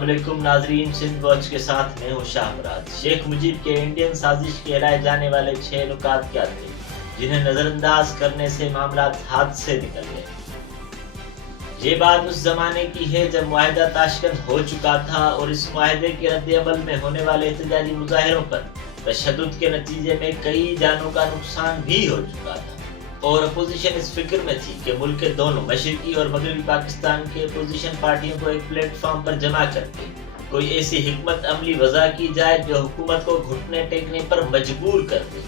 अस्सलाम वालेकुम नाजरीन, सिंध वॉच के साथ मैं हूँ शाह मुराद। शेख मुजीब के इंडियन साजिश कहलाए जाने वाले 6 नुकात क्या थे जिन्हें नजरअंदाज करने से मामला हाथ से निकल गए। ये बात उस जमाने की है जब मुआहिदा ताशकंद हो चुका था और इस मुआहिदे के रद्द-ए-अमल में होने वाले एहतजाजी मुजाहिरों पर तशद्दुद के नतीजे में कई जानों का नुकसान भी हो चुका था और अपोजिशन इस फिक्र में थी कि मुल्क के दोनों मशरकी और मगरबी पाकिस्तान के अपोजिशन पार्टियों को एक प्लेटफॉर्म पर जमा करके कोई ऐसी हिकमत अमली वज़ा की जाए जो हुकूमत को घुटने टेकने पर मजबूर कर दे।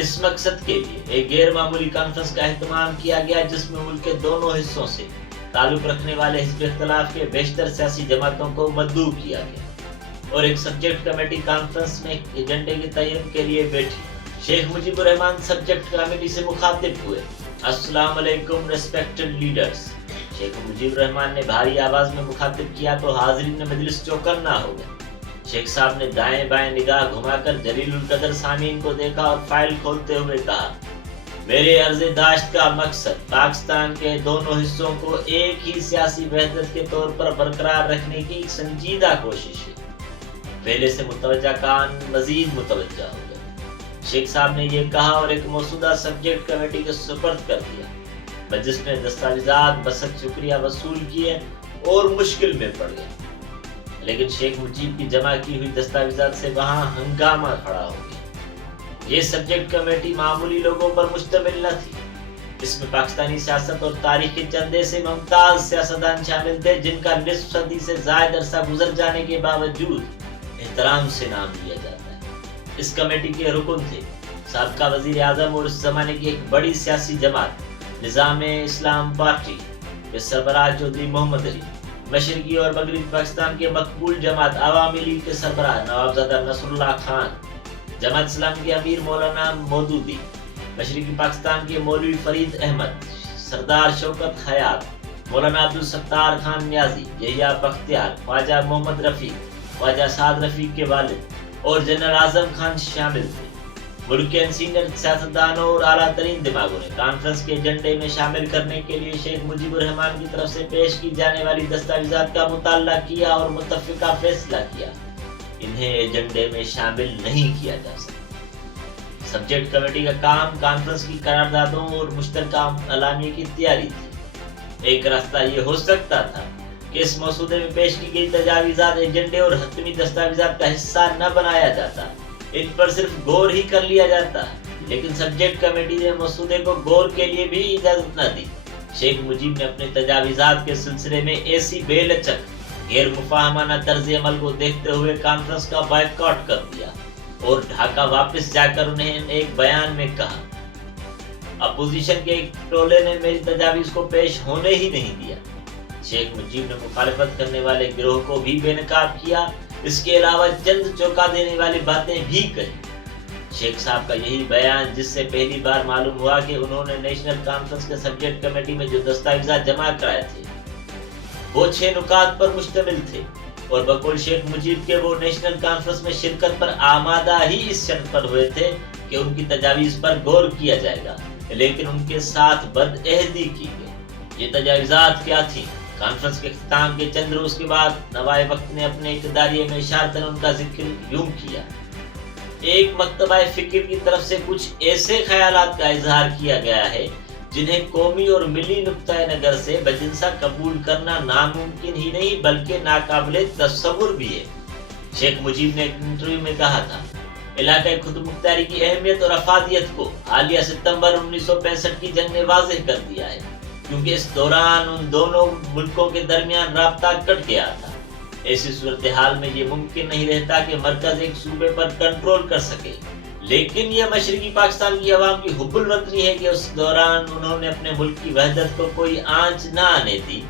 इस मकसद के लिए एक गैर मामूली कॉन्फ्रेंस का एहतमाम किया गया जिसमें मुल्क के दोनों हिस्सों से ताल्लुक रखने वाले हिज़्ब इख्तिलाफ के बेशतर सियासी जमातों को मदऊ किया गया और एक सब्जेक्ट कमेटी कॉन्फ्रेंस में एजेंडे के तयन के लिए बैठी। शेख मुजीबुर रहमान सब्जेक्ट कमेटी से मुखातिब हुए। अस्सलाम वालेकुम रेस्पेक्टेड लीडर्स। शेख मुजीबुर रहमान ने भारी आवाज में मुखातिब किया तो हाज़रीन मजलिस चौकन्ना हो गए। शेख साहब ने दाएं बाएं निगाह घुमाकर जलीलुल कदर सामीन को देखा और फाइल खोलते हुए कहा, मेरे अर्ज़े दाश्त का मकसद पाकिस्तान के दोनों हिस्सों को एक ही सियासी वहदत के तौर पर बरकरार रखने की संजीदा कोशिश है। पहले से मुतवज्जा कान मजीद मुतवज्जा हो गए। शेख साहब ने यह कहा और एक मौजूदा सब्जेक्ट कमेटी के सुपर्द कर दिया। मजलिस ने दस्तावेजात बसत शुक्रिया वसूल किए और मुश्किल में पड़ गए, लेकिन शेख मुजीब की जमा की हुई दस्तावेजात से वहां हंगामा खड़ा हो गया। ये सब्जेक्ट कमेटी मामूली लोगों पर मुश्तमिल न थी। इसमें पाकिस्तानी सियासत और तारीख के चंद ऐसे मुमताज सियासतदान शामिल थे जिनका निस्फ सदी से ज्यादा अरसा गुजर जाने के बावजूद एहतराम से नाम लिया जाता है। इस कमेटी के रुकन थे साबका वजीर आजम और उस जमाने की एक बड़ी सियासी जमात निज़ाम-ए इस्लाम पार्टी के सरबराह चौधरी मोहम्मद अली, मशरकी और मगरबी पाकिस्तान के मकबूल जमात अवामी लीग के सरबराह नवाबजादा नसरुल्लाह खान, जमात इस्लाम के अमीर मौलाना मौदूदी, मशरकी पाकिस्तान के मौलवी फरीद अहमद, सरदार शौकत हयात, मौलाना अब्दुल सत्तार खान न्याजी, यहिया बख्तियार, ख्वाजा मोहम्मद रफीक, ख्वाजा साद रफीक के वालिद और जनरल आजम खान शामिल थे। मुल्क के सीनियर सियासतदानों और आला तरीन दिमागों ने कॉन्फ्रेंस के एजेंडे में शामिल करने के लिए शेख मुजीबुर रहमान की तरफ से पेश की जाने वाली दस्तावेजात का मुताला किया और मुत्तफिका फैसला किया इन्हें एजेंडे में शामिल नहीं किया जा सकता। सब्जेक्ट कमेटी का काम कॉन्फ्रेंस की करारदादों और मुश्तरका अलामी की तैयारी थी। एक रास्ता ये हो सकता था कि इस मसौदे में पेश की गई तजावीज़ात एजेंडे और हतमी दस्तावेजात का हिस्सा न बनाया जाता, इन पर सिर्फ गौर ही कर लिया जाता, लेकिन सब्जेक्ट कमेटी ने मसौदे को गौर के लिए भी इजाजत न दी। शेख मुजीब ने अपने तजावीज़ात के सिलसिले में ऐसी बेलचक गैर मुफाहमाना तर्ज अमल को देखते हुए कॉन्फ्रेंस का बायकॉट कर दिया और ढाका वापस जाकर उन्हें एक बयान में कहा, अपोजिशन के एक टोले ने मेरी तजावीज़ को पेश होने ही नहीं दिया। शेख मुजीब ने मुखालिफत करने वाले गिरोह को भी बेनकाब किया। इसके अलावा चंद चौंका देने वाली बातें भी कही। शेख साहब का यही बयान, जिससे पहली बार मालूम हुआ कि उन्होंने नेशनल कॉन्फ्रेंस के सब्जेक्ट कमेटी में जो दस्तावेजात जमा कराए थे वो 6 नुकात पर मुश्तमिल थे और बकौल शेख मुजीब के वो नेशनल कॉन्फ्रेंस में शिरकत पर आमादा ही इस शर्त पर हुए थे कि उनकी तजावीज़ पर गौर किया जाएगा, लेकिन उनके साथ बदअहदी की गई। ये तजावीज़ात क्या थी? कॉन्फ्रेंस के इख्तिताम के चंद रोज के बाद नवाए वक्त ने अपने इक़्तिदारिये में इशारतन उनका जिक्र यूं किया, एक मकतबा फिक्र की तरफ से कुछ ऐसे ख्यालात का इजहार किया गया है जिन्हें कौमी और मिली नुक्ता नगर से बजिनसा कबूल करना नामुमकिन ही नहीं बल्कि नाकाबिले तस्वुर भी है। शेख मुजीब ने एक इंटरव्यू में कहा था, इलाक़ाई खुद मुख्तारी की अहमियत और अफादियत को हालिया सितंबर 1965 की जंग ने वाज़ेह कर दिया है, क्योंकि इस दौरान उन दोनों मुल्कों के दरमियान राब्ता कट गया था। ऐसी सूरत हाल में ये मुमकिन नहीं रहता कि मरकज एक सूबे पर कंट्रोल कर सके, लेकिन यह मशरकी पाकिस्तान की अवाम की हुब्बुल वतनी है कि उस दौरान उन्होंने अपने मुल्क की वहदत को कोई आंच न आने दी।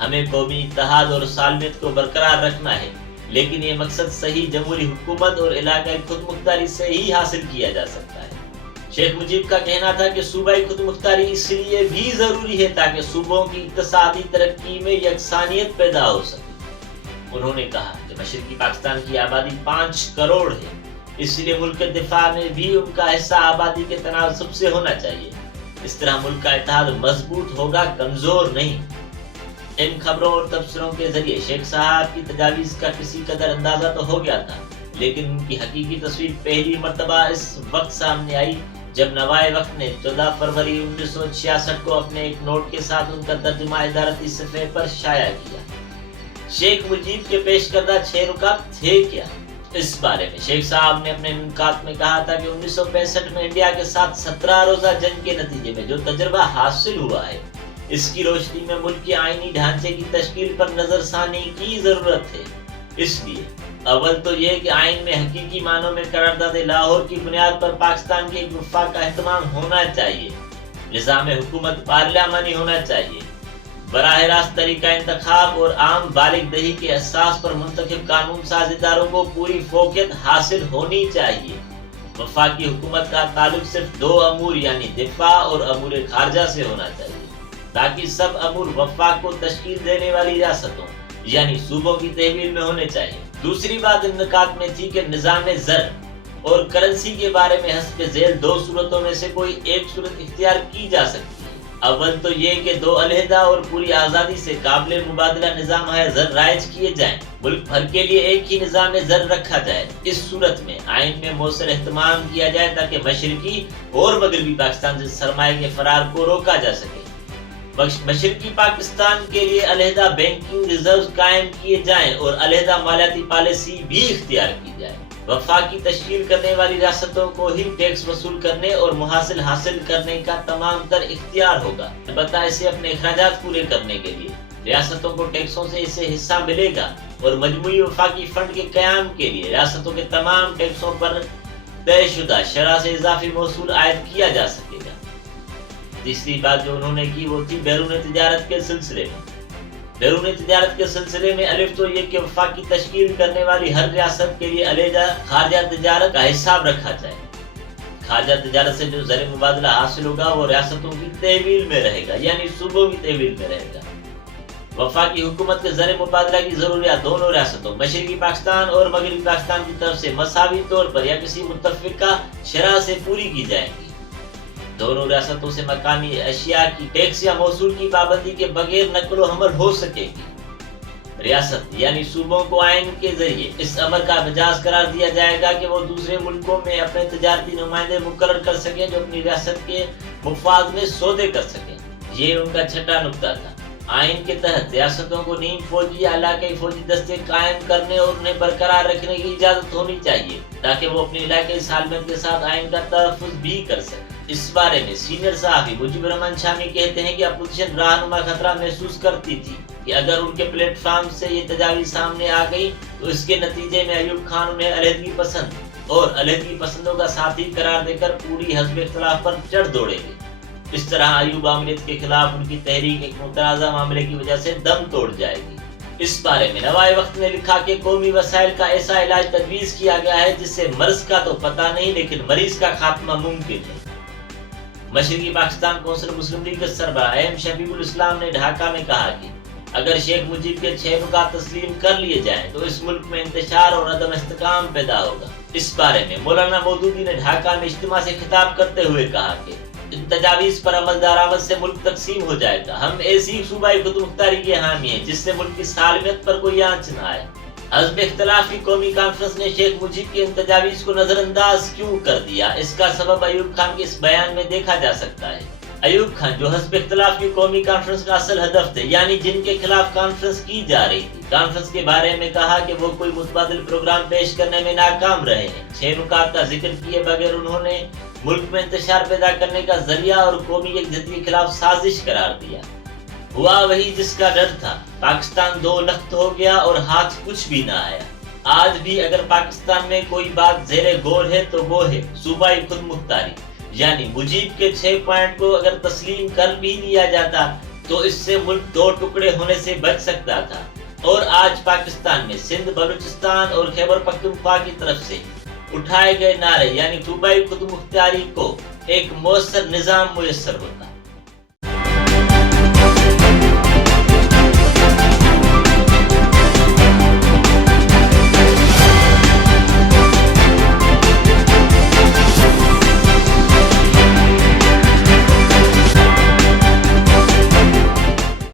हमें कौमी इत्तेहाद और सालमियत को बरकरार रखना है, लेकिन ये मकसद सही जमहूरी हुकूमत और इलाक़ाई खुद मुख्तारी से ही हासिल किया जा सकता है। शेख मुजीब का कहना था कि सूबाई खुद मुख्तारी इसलिए भी जरूरी है ताकि सूबों की इक्तिसादी तरक्की में यकसानियत पैदा हो सके। उन्होंने कहा कि मशरकी पाकिस्तान की आबादी 5 करोड़ है, इसलिए मुल्क के दिफा में भी उनका हिस्सा आबादी के तनासब से होना चाहिए। इस तरह मुल्क का इत्तेहाद मजबूत होगा, कमजोर नहीं। ان خبروں اور تبصروں کے ذریعے شیخ صاحب کی تجاویز کا کسی قدر اندازہ تو ہو گیا تھا، لیکن ان کی حقیقی تصویر پہلی مرتبہ اس وقت سامنے آئی جب نوائے وقت نے 14 فروری 1966 کو اپنے ایک نوٹ کے ساتھ ان کا ترجمہ ادارتی صفحے پر شائع کیا۔ شیخ مجیب کے پیش کردہ 6 نکات تھے کیا؟ اس بارے میں شیخ صاحب نے اپنے نکات میں کہا تھا کہ 1965 میں انڈیا کے ساتھ 17 روزہ جنگ کے نتیجے میں جو تجربہ حاصل ہوا ہے، اس کی روشنی میں ملک کے آئینی ڈھانچے کی تشکیل پر نظر ثانی کی ضرورت ہے۔ اس لیے اول تو یہ کہ آئین میں حقیقی معنوں میں قرارداد لاہور کی بنیاد پر پاکستان کے ایک وفاق کا اہتمام ہونا چاہیے، نظام حکومت پارلیمانی ہونا چاہیے، براہ راست طریقہ انتخاب اور عام بالغ دہی کے اساس پر منتخب قانون ساز اداروں کو پوری فوقیت حاصل ہونی چاہیے۔ وفاقی حکومت کا تعلق صرف 2 امور یعنی دفاع اور امور خارجہ سے ہونا چاہیے، باقی سب امور وفاق کو تشکیل دینے والی ریاستوں یعنی صوبوں کی تحویل میں ہونے چاہیے۔ دوسری بات ان نکات میں تھی کہ نظام زر اور کرنسی کے بارے میں حسب ذیل 2 صورتوں میں سے کوئی ایک صورت اختیار کی جا سکتی ہے۔ اول تو یہ کہ 2 علیحدہ اور پوری آزادی سے قابل مبادلہ نظام زر رائج کیے جائیں، ملک بھر کے لیے ایک ہی نظام زر رکھا جائے۔ اس صورت میں آئین میں مؤثر اہتمام کیا جائے تاکہ مشرقی اور مغربی پاکستان سے سرمایہ کے فرار کو روکا جا سکے۔ مشرقی پاکستان کے لیے علیحدہ بینکنگ ریزرو قائم کیے جائیں اور علیحدہ مالیاتی پالیسی بھی اختیار کی جائے۔ وفاق کی تشکیل کرنے والی ریاستوں کو ہی ٹیکس وصول کرنے اور محاصل حاصل کرنے کا تمام تر اختیار ہوگا، البتہ اسے اپنے اخراجات پورے کرنے کے لیے ریاستوں کو ٹیکسوں سے اسے حصہ ملے گا اور مجموعی وفاقی فنڈ کے قیام کے لیے ریاستوں کے تمام ٹیکسوں پر طے شدہ شرح سے اضافی موصول عائد کیا جا سکے گا۔ تیسری بات جو انہوں نے کی وہ تھی بیرون تجارت کے سلسلے میں۔ بیرون تجارت کے سلسلے میں الف تو یہ کہ وفاق کی تشکیل کرنے والی ہر ریاست کے لیے علیحدہ خارجہ تجارت کا حساب رکھا جائے۔ خارجہ تجارت سے جو زر مبادلہ حاصل ہوگا وہ ریاستوں کی تحویل میں رہے گا یعنی صوبوں کی تحویل میں رہے گا۔ وفاقی حکومت کے زر مبادلہ کی ضروریات دونوں ریاستوں مشرقی پاکستان اور مغربی پاکستان کی طرف سے مساوی طور پر یا کسی متفقہ شرح سے پوری کی جائیں گی۔ دونوں ریاستوں سے مقامی اشیاء کی ٹیکس یا موصول کی پابندی کے بغیر نقل و حمل ہو سکے گی۔ ریاست یعنی صوبوں کو آئین کے ذریعے اس امر کا مجاز قرار دیا جائے گا کہ وہ دوسرے ملکوں میں اپنے تجارتی نمائندے مقرر کر سکیں جو اپنی ریاست کے مفاد میں سودے کر سکیں۔ یہ ان کا چھٹا نقطہ تھا۔ آئین کے تحت ریاستوں کو نیم فوجی یا علاقائی فوجی دستے قائم کرنے اور انہیں برقرار رکھنے کی اجازت ہونی چاہیے تاکہ وہ اپنی علاقائی سالمیت کے ساتھ آئین کا تحفظ بھی کر سکیں۔ اس بارے میں سینئر صحافی مجیب الرحمان شامی کہتے ہیں کہ اپوزیشن رہنما خطرہ محسوس کرتی تھی کہ اگر ان کے پلیٹ فارم سے یہ تجاویز سامنے آ گئی تو اس کے نتیجے میں ایوب خان انہیں علیحدگی پسند اور علیحدگی پسندوں کا ساتھی قرار دے کر پوری حزب اختلاف پر چڑھ دوڑیں گے۔ اس طرح ایوب عامریت کے خلاف ان کی تحریک ایک متنازع معاملے کی وجہ سے دم توڑ جائے گی۔ اس بارے میں نوائے وقت نے لکھا کہ قومی وسائل کا ایسا علاج تجویز کیا گیا ہے جس سے مرض کا تو پتہ نہیں لیکن مریض کا خاتمہ ممکن ہے۔ مشرقی پاکستان کونسل مسلم لیگ کے سربراہ ایم شفیق الاسلام نے ڈھاکہ میں کہا کہ اگر شیخ مجیب کے 6 نکات تسلیم کر لیے جائیں تو اس ملک میں انتشار اور عدم استحکام پیدا ہوگا۔ اس بارے میں مولانا مودودی نے ڈھاکہ میں اجتماع سے خطاب کرتے ہوئے کہا کہ ان تجاویز پر عمل درآمد سے ملک تقسیم ہو جائے گا۔ ہم ایسی صوبائی خود مختاری کے حامی ہیں جس سے ملک کی سالمیت پر کوئی آنچ نہ آئے۔ حزب اختلاف کی قومی کانفرنس نے شیخ مجیب کی ان تجاویز کو نظر انداز کیوں کر دیا؟ اس کا سبب ایوب خان کے اس بیان میں دیکھا جا سکتا ہے۔ ایوب خان جو حزب اختلاف کی قومی کانفرنس کا اصل ہدف تھے یعنی جن کے خلاف کانفرنس کی جا رہی تھی، کانفرنس کے بارے میں کہا کہ وہ کوئی متبادل پروگرام پیش کرنے میں ناکام رہے ہیں۔ 6 نکات کا ذکر کیے بغیر انہوں نے ملک میں انتشار پیدا کرنے کا ذریعہ اور قومی یکجہتی کے خلاف سازش قرار دیا۔ ہوا وہی جس کا ڈر تھا، پاکستان 2 لخت ہو گیا اور ہاتھ کچھ بھی نہ آیا۔ آج بھی اگر پاکستان میں کوئی بات زیر غور ہے تو وہ ہے صوبائی خود مختاری، یعنی مجیب کے 6 پوائنٹ کو اگر تسلیم کر بھی لیا جاتا تو اس سے ملک 2 ٹکڑے ہونے سے بچ سکتا تھا، اور آج پاکستان میں سندھ، بلوچستان اور خیبر پختونخوا کی طرف سے اٹھائے گئے نعرے یعنی صوبائی خود مختاری کو ایک مؤثر نظام میسر ہوتا۔